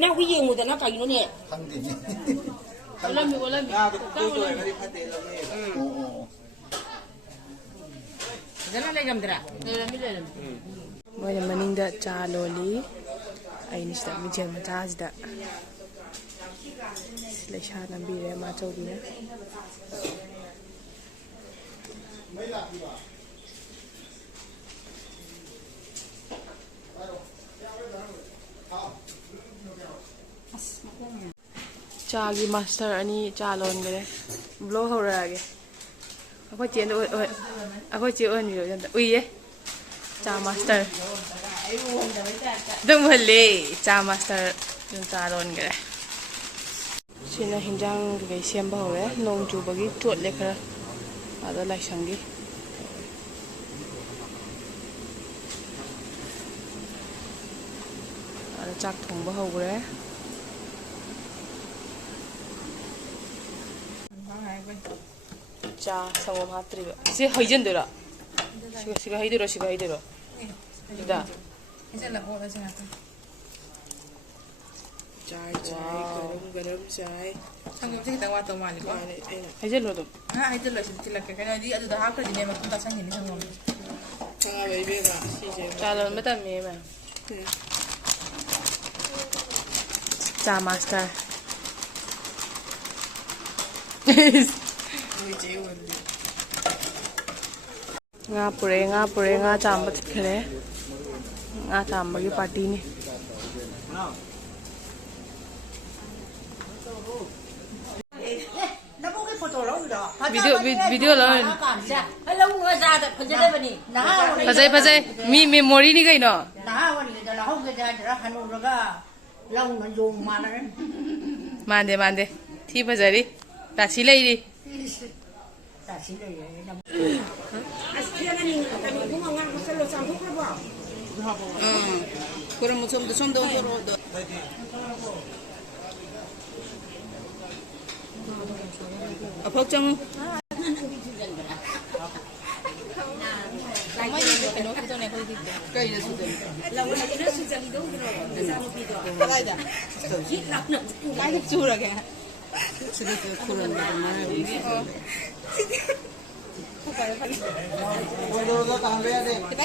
ina ku yengudana kayino ne khangdini wala mi jana le gamdra moina maningda cha loli aini sta mi jem ta sida leisha nambire ma chawdina Chagai master अनि चा loan गरे blow हो रहा है अखो chain अखो चे own यो जंदा उइए चा मास्टर दम भले चा मास्टर चा लोन गरे सिना हिंजांग के सेम हो रे नोंग चुबगी टोट ले खरा आदा लाइसंगी आदा चाक थोंबा हो रे 자, 상어 하트리가. 시 하이전더라. 시가 하이더라. 이다. 이제 나 보다 지나다 चाय गरम चाय 상금 당 왔던 말이 거 하이젤로도 아 하이들러 실tilaka kana di adu da haka di ne ma kunta sangi ni 상금 상아 베이베가 시제 짜로 메다 메마 자 마스터 nga pure nga chamba thikre nga chamba ki party ni video lo hello nga za da phajale bani phajai mi memory ni kai no na wani da la hong ga da hanu raga long na yong ma na mande thi phajari ta si lai ri ta si lai na asiya na ni ta ni kuma nga masalo sang ko ba 그럼 좀더 들어도 아 걱정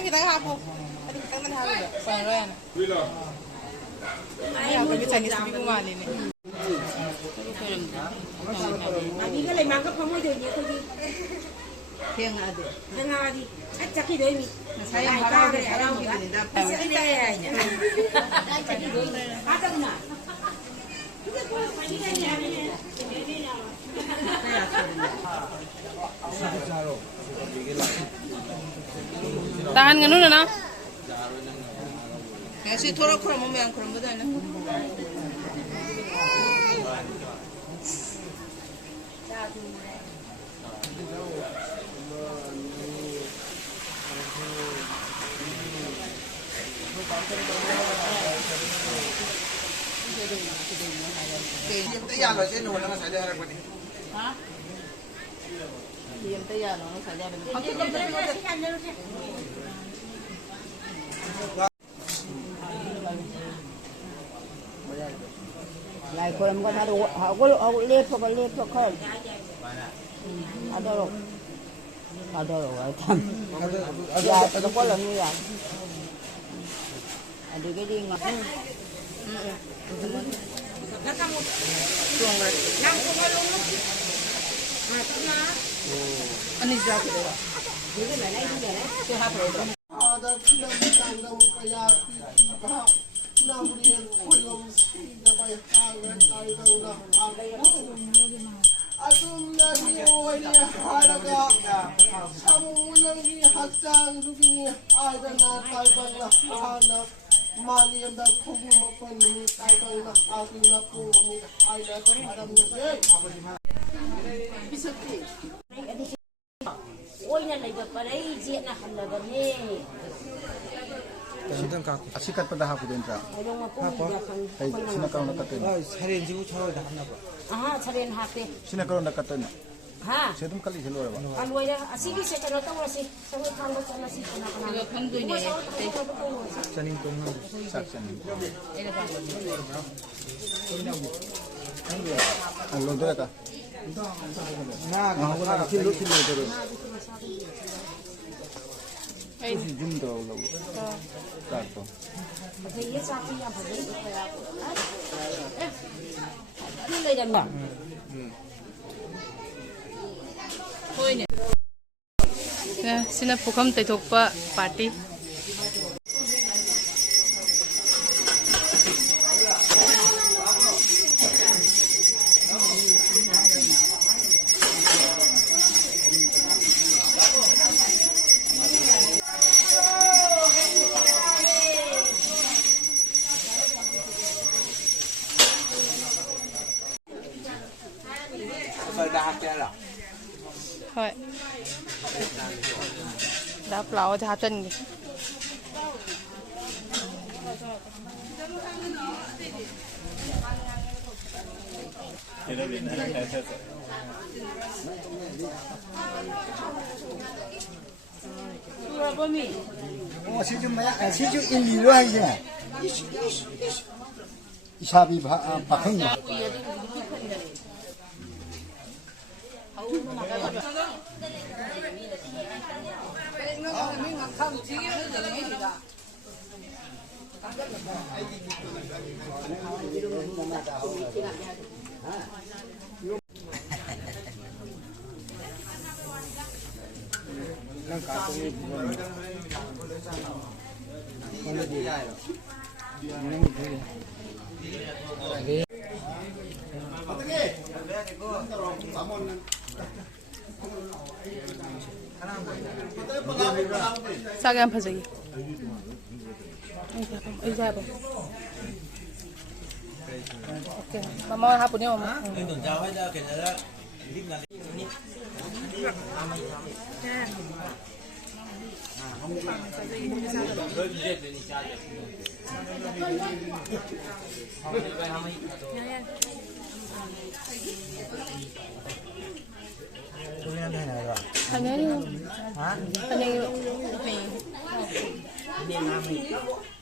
kita hapo kita hapo pangroyan ay ako bisa ni sabi ko mali ni lagi ka lang mangkap mo doon ko di yang ada at saki doon mi sayang para araw ka saki tayo niya saki doon ata na tahan ganun na kasi thora khura mo yang khura mo dai na lại còn có nào họ lép thôi ở đâu rồi thầm giờ tôi có lần như vậy đi cái đi ngọc anh ra cái đó cái này lấy cái này tôi hấp rồi asikat pada hapu dendra sina kau nak katen saren jiu chau dah na ba saren hate sina kau nak katen ha sedum kali helor ba alwa ya asigi se karo taw si sawi khang ko na si kana kana khang doi ne saning tong na sak sanin 로드라다. 나 하고 킬로 들어. Ay, 좀 더 올라오고. 딱. Thì sao khi làm phải được phải đi đây đầm nhở sina pukam taithokpa party. Rồi đạp kia là Thôi. Đáp lão thì hấp chân kì. 시중 뭐야? 시중 1, 2로 하지. 샵이 박흥. Sao em phải gì? Anh ra không? Ok, mama hapon niyo mama. Nandun daw ay daw kaya hindi na Ano yun? Ha? Ano yun? Hindi namin.